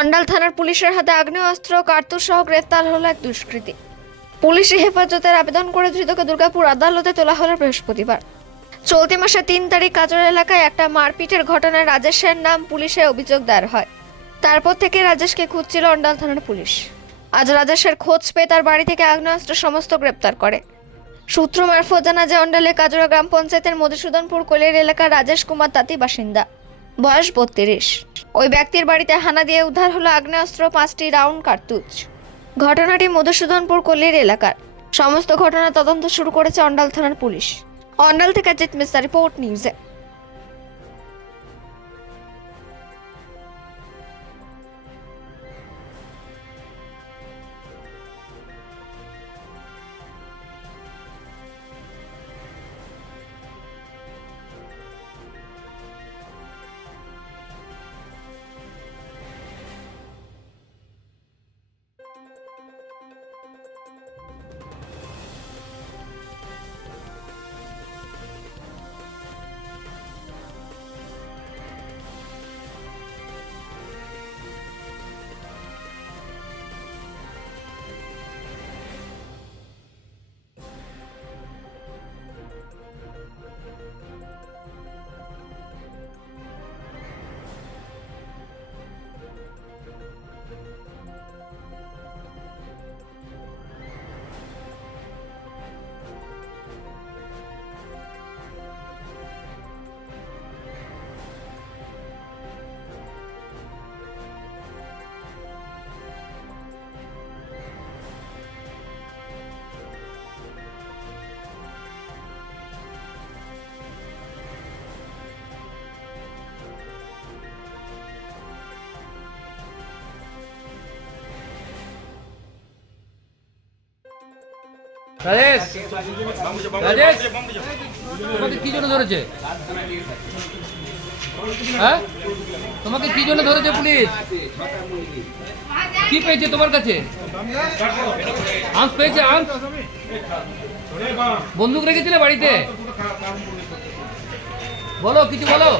অন্ডাল থানার পুলিশের হাতে আগ্নেয়াস্ত্র কার্তুজ সহ গ্রেফতার হলো এক দুষ্কৃতী। পুলিশি হেফাজতের আবেদন করে ধৃতকে দুর্গাপুর আদালতে তোলা হলো বৃহস্পতিবার। চলতি মাসে তিন তারিখ কাজর এলাকায় একটা মারপিটের ঘটনায় রাজেশের নাম পুলিশে অভিযোগ দায়ের হয়। তারপর থেকে রাজেশকে খুঁজছিল অন্ডাল থানার পুলিশ। আজ রাজেশের খোঁজ পেয়ে তার বাড়ি থেকে আগ্নেয়াস্ত্র সমস্ত গ্রেপ্তার করে। সূত্র মারফত জানা যায়, অন্ডালে কাজরা গ্রাম পঞ্চায়েতের মধুসূদনপুর কোলের এলাকার রাজেশ কুমার তাঁতি বাসিন্দা। বয়স বত্রিশ। ওই ব্যক্তির বাড়িতে হানা দিয়ে উদ্ধার হলো আগ্নেয়াস্ত্র পাঁচটি রাউন্ড কার্তুজ। ঘটনাটি মধুসূদনপুর কল্লির এলাকার। সমস্ত ঘটনা তদন্ত শুরু করেছে অন্ডাল থানার পুলিশ। অন্ডাল থেকে জিত মিস্তা রিপোর্ট নিউজে। রাজেশ! রাজেশ! তোমাকে কি জন্য ধরেছে? হ্যাঁ? তোমাকে কি জন্য ধরেছে পুলিশ? কি পেয়েছে তোমার কাছে? আর্মস পেয়েছে, আর্মস? বন্দুক রেখেছিলে বাড়িতে? বলো, কিছু বলো।